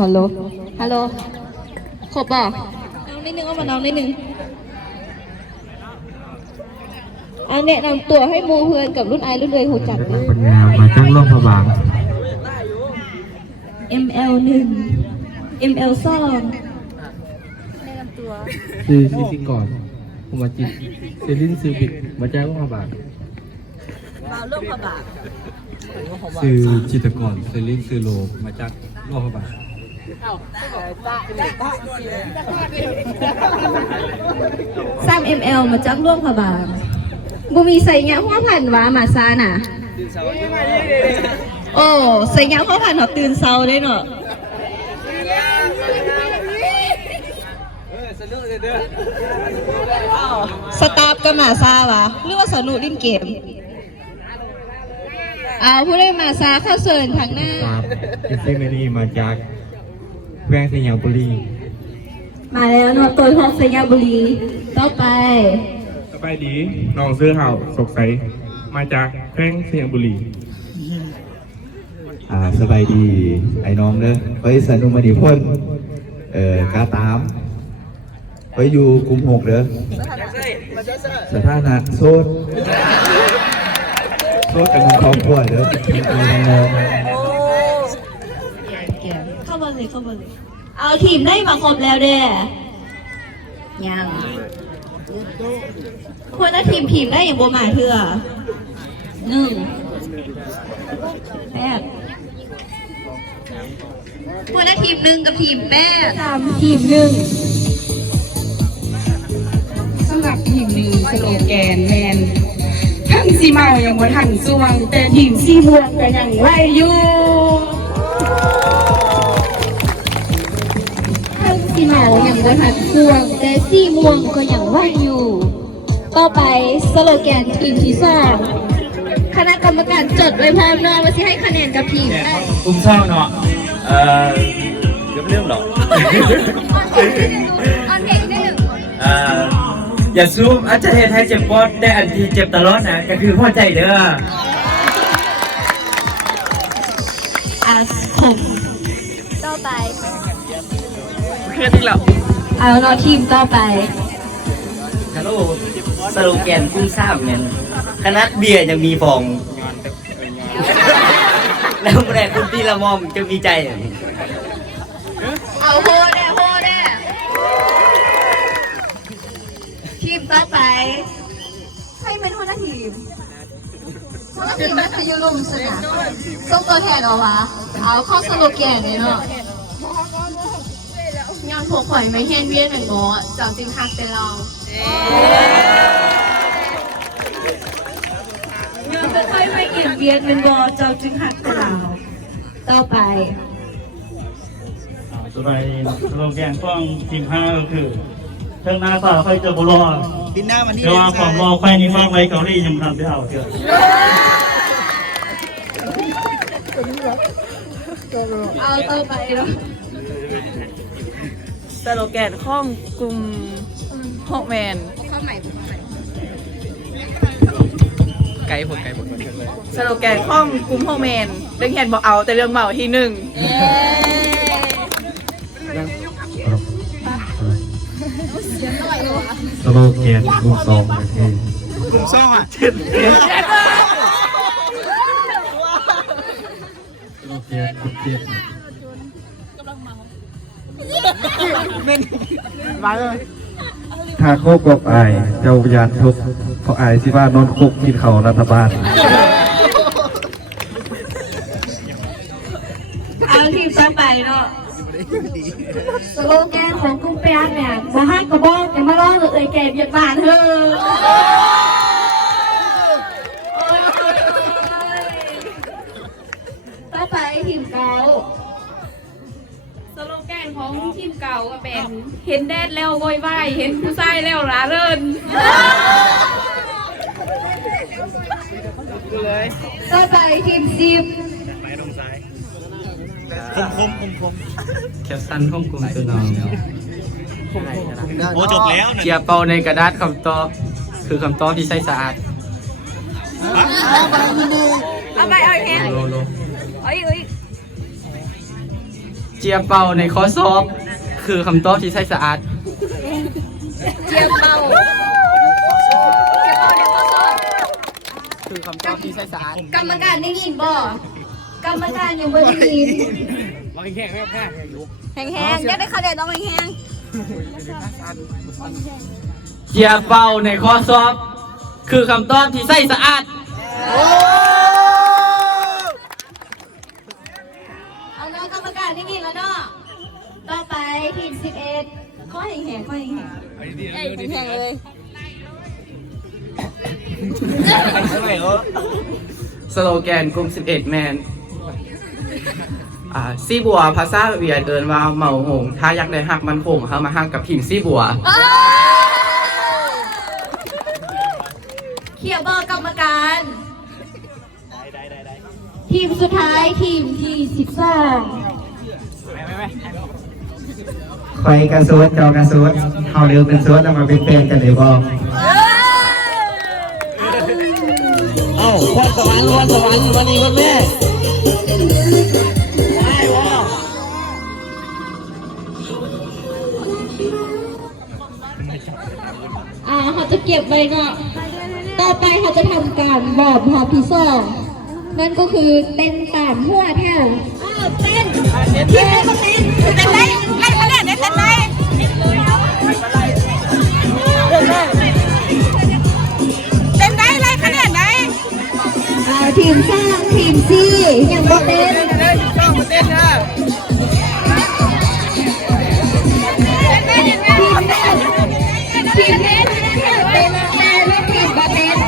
ฮัลโหลฮัลโหลขบบอกน้องนิดนึงเอามาน้องนิดนึงเอาแนะนำตัวให้มูเพื่อนกับรุ่นไอรุ่นเลยหูจักเลย ปัญญามาจากโรงพยาบาล ML1 ML2 คือนิติกรผมมาจิตเซลินซูบิกมาจากโรงพยาบาลคือจิตรกรเซลินซูโลมาจากโรงพยาบาล 3ML มาจากร่วมพบาลบุมีใส่เงี้ยหัวผ่านว้ามาซาน่ะโอ้ใส่เงี้ยหัวผ่านเขาตื่นเช้าได้เนาะสตาฟก็มาซาวะหรือว่าสนุกเล่นเกมเอาผู้ได้มาซาเข้าเสิร์นทางหน้า ครับเอสเซเมนีมาจากแวงสยามบุรี มาแล้วเนาะตัวทองสยามบุรีต่อไป สบายดีน้องเสื้อเห่าสกใสมาจากแพร่งสยามบุรี สบายดีไอ้น้องเด้อไปสนุมณีพ่นกาตามไปอยู่กลุ่ม6เด้อสถานะโซดกับมึงครอบครัวเด้อเข้ามาเลยเข้ามาเลยเอาทีมได้มาครบแล้วเด้ยังคนละทีมได้อย่างโบมาเถื่อ1 8คนละทีม1กับทีม8 3ทีม1สำหรับทีมหนึ่งสโลแกนแมนทั้งสีเมายังบ่ทันสวงแต่ทีมสีม่วงก็ยังไหวอยู่ทั้งสีเมาอย่างบ่ทันสวงแต่สีม่วงก็ยังไหวอยู่ต่อไปสโลแกนทีมที่2คณะกรรมการจดไว้พร้อมเนาะว่าสิให้คะแนนกับทีมได้ กุ้งเศร้าเนาะเกือบเรื่องหรอกอย่าซูมอาจจะเห็นให้เจ็บปอดแต่อันที่เจ็บตลอดนะก็คือหัวใจเด้อผมต่อไป เคลื่อนที่เรา เอาเนาะทีมต่อไป ฮัลโหลสโลแกนกุ้งซ่าเนี่ยคณะเบียร์ยังมีฟองแล้วเมื่อไหร่คุณพี่ละมอมจะมีใจเอาโฮแน่ทีมต่อไปให้เป็นหัวหน้าทีมมันคือยูรุมสนะส่งตัวแทนออกมาเอาเข้าสโลแกนเลยเนาะย้อนพวกข่อยไม่เห็นเวียนหนึ่งโง่จำจริงฮักเป็นเราย้อนค่อยๆไม่เห็นเวียนเป็นโง่จำจริงฮักเป็นเราต่อไป สบายสโลแกนของทีม5ก็คือเทิงหน้าฝ่าไฟจะบรอบินหน้ามันนี่แต่ว่าความรอไฟนี้ฟังไว้เกาหลียังทำได้เอาเถอะเอาต่อไปเนาะ สโลแกนของกลุ่มฮอกแมนไกลผลสโลแกนของกลุ่มฮอกแมนเรื่องเห็นบอกเอาแต่เรื่องเมาที่1สโลแกนกลุ่ม2นะคือก ลุ่มซ่องอ่ะ สโลแกนกลุ่ม7ถ้าโคกบอกอายเจ้าญาติทุกเพราะอายสิว่านอนคุกกินเขารัฐบาล เอาทีมต่อไปเนาะสโลแกนของกลุ่มแปดเนี่ยมาให้กระบอกอย่ามาล้อเลยแก่เบียดบานเถอะต่อไปทีมเก่า สโลแกนของทีมเก่าก็เป็นเห็นแดดแล้วโวยวายเห็นผู้ชายแล้วร่าเริง ต่อไปทีมสิบ แคปชั่นของกลุ่มตัวน้อง โอ้จบแล้ว เชียร์เป่าในกระดาษคำตอบคือคำตอบที่ใช้สะอาด เอาไปเอาอีกแค่ โล เอาอีก เจียเป่าในข้อสอบคือคำตอบที่ใช่สะอาด เจียเป่าคือคำตอบที่ใช่สะอาด กรรมการได้ยินบ่กรรมการยังไม่ได้ยินแห้งๆอยากได้คะแนนต้องแห้ง เจียเป่าในข้อสอบคือคำตอบที่ใช่สะอาด เอาเนาะกรรมการได้ยินแล้วเนาะต่อไปทีม11ข้อแห้งๆข้อแห้งๆแห้งเลย สโลแกนกลุ่ม11 แมนซี่บัวภาษาเวียดเอินว่าเหมาหงถ้าอยากได้หักมันคงเขามาหักกับทีมซี่บัว เขียร์เบอร์กรรมการทีมสุดท้ายทีมที่ไปกระสวดจอกระสวดเขาเร็วเป็นสวดแล้วมาเป็นแฟนกันเลยบอก เอ้าพรสวรรค์วันนี้วันแม่ เขาจะเก็บไว้เนาะต่อไปเขาจะทำการบอกพอพิซซ่องนั่นก็คือเต้นตามหัวแถวเต้นพี่เต้นเต้นได้ให้คะแนนได้เต้นได้เต้นได้ไรคะแนนได้ทีมสร้างทีมซียังไม่เต้นทีมเต้นเป็นแต่ละทีมบาเต้น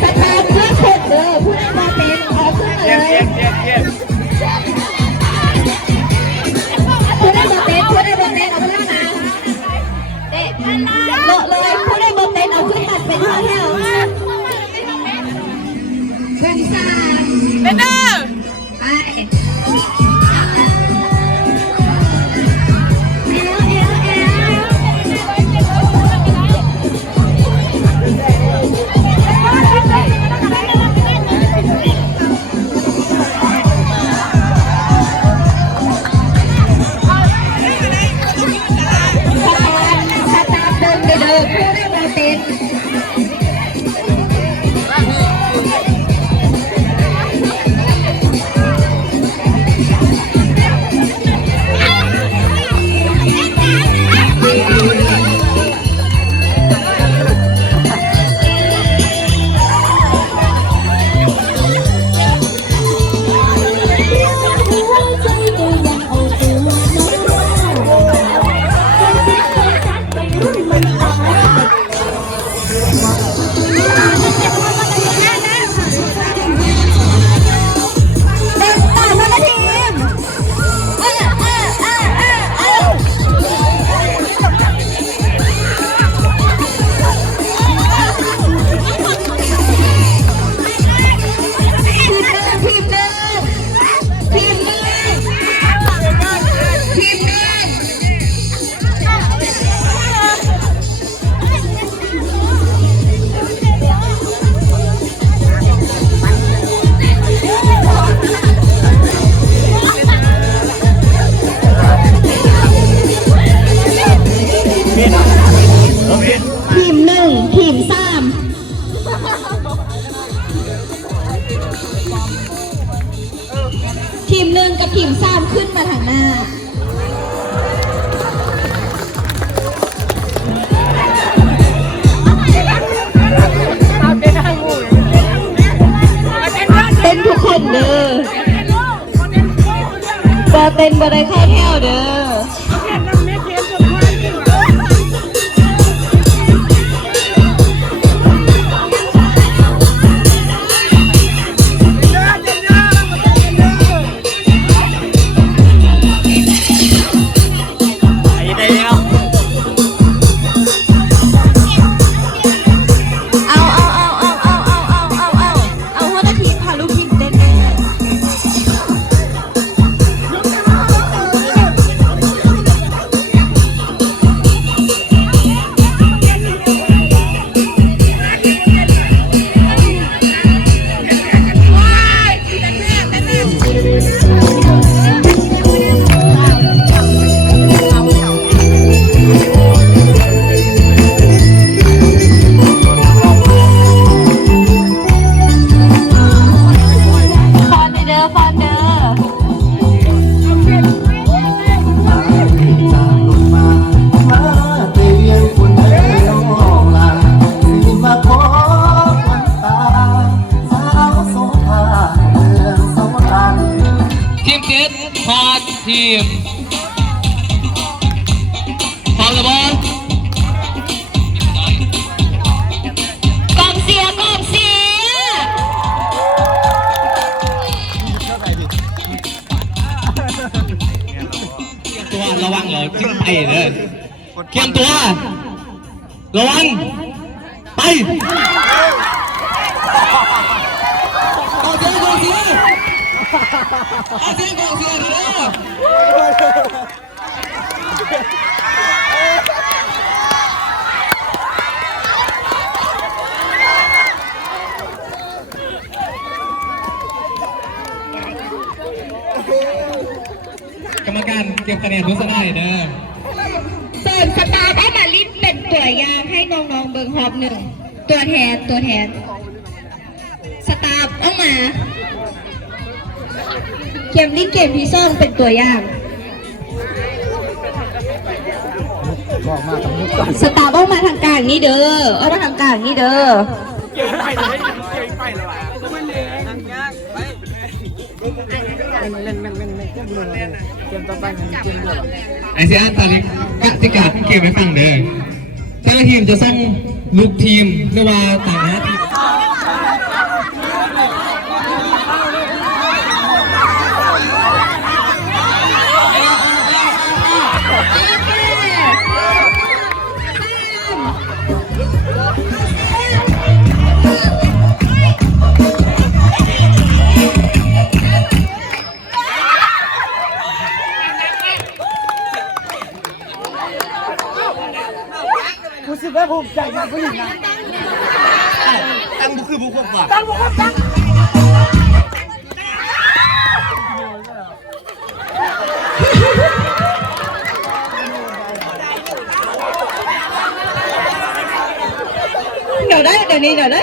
สตาร์ทเพื่อคนเด้อผู้ได้บาเต้นออกขึ้นมาเลยผู้ได้บาเต้นเอาขึ้นมาเตะเลาะเลยผู้ได้บาเต้นเอาขึ้นมาเป็นข้อแถวเป็นสามเป็นเด้อไปทีม1กับทีม3ขึ้นมาทางหน้าเต้นทุกคนเด้อจะเต้นบ่ได้เข้าแถวเด้อ อมแล้วบอล กองเสียกองเสีย ตัวระวังเหรอจิ้งไปเลยเตรียมตัวระวังไปเอาเสียก่อนเสียเอาเสียก่อนเสียเด้อกรรมการเก็บคะแนนทุกสนายเด้อ ส่วนสตาร์เอามาลิ้นเป็นตัวอย่างให้น้องๆเบิงฮอบหนึ่งตัวแทนสตาร์เอามาเกมลิ้นเกมที่ซ่องเป็นตัวอย่างสตาร์เอามาทางกลางนี่เด้อเอามาทางกลางนี่เด้อ ไอเสียอันตอนนี้กติกาเกมไปฟังเด้อแต่ละทีมจะส่งลูกทีมหรือว่าต่างหน้าทีม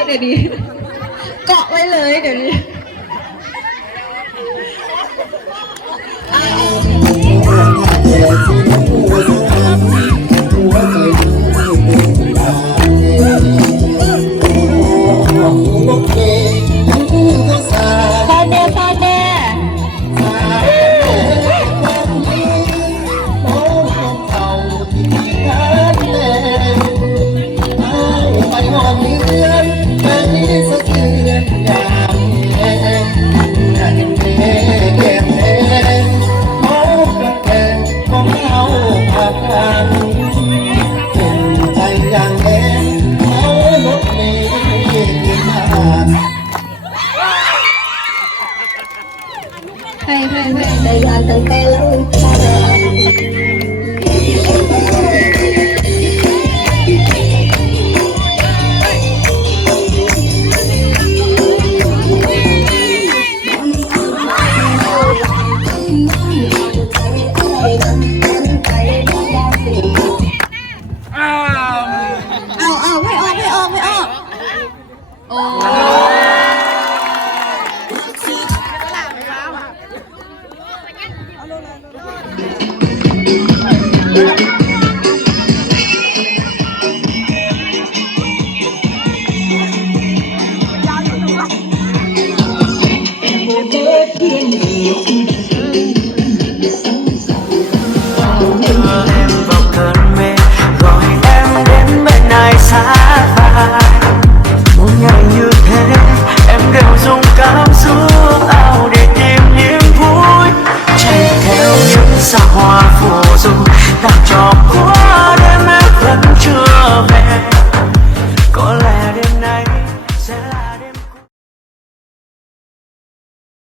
เดี๋ยวนี้เกาะไว้เลยเดี๋ยวนี้ ฟอนเดใครแต่ยานตั้งแต่แล้ว เอาให้ออกโอ้gọi em đến bên này xa phai một ngày như thế em đều dùng cảm xúc ao để tìm niềm vui chạy theo những sao hoa phù du tạo cho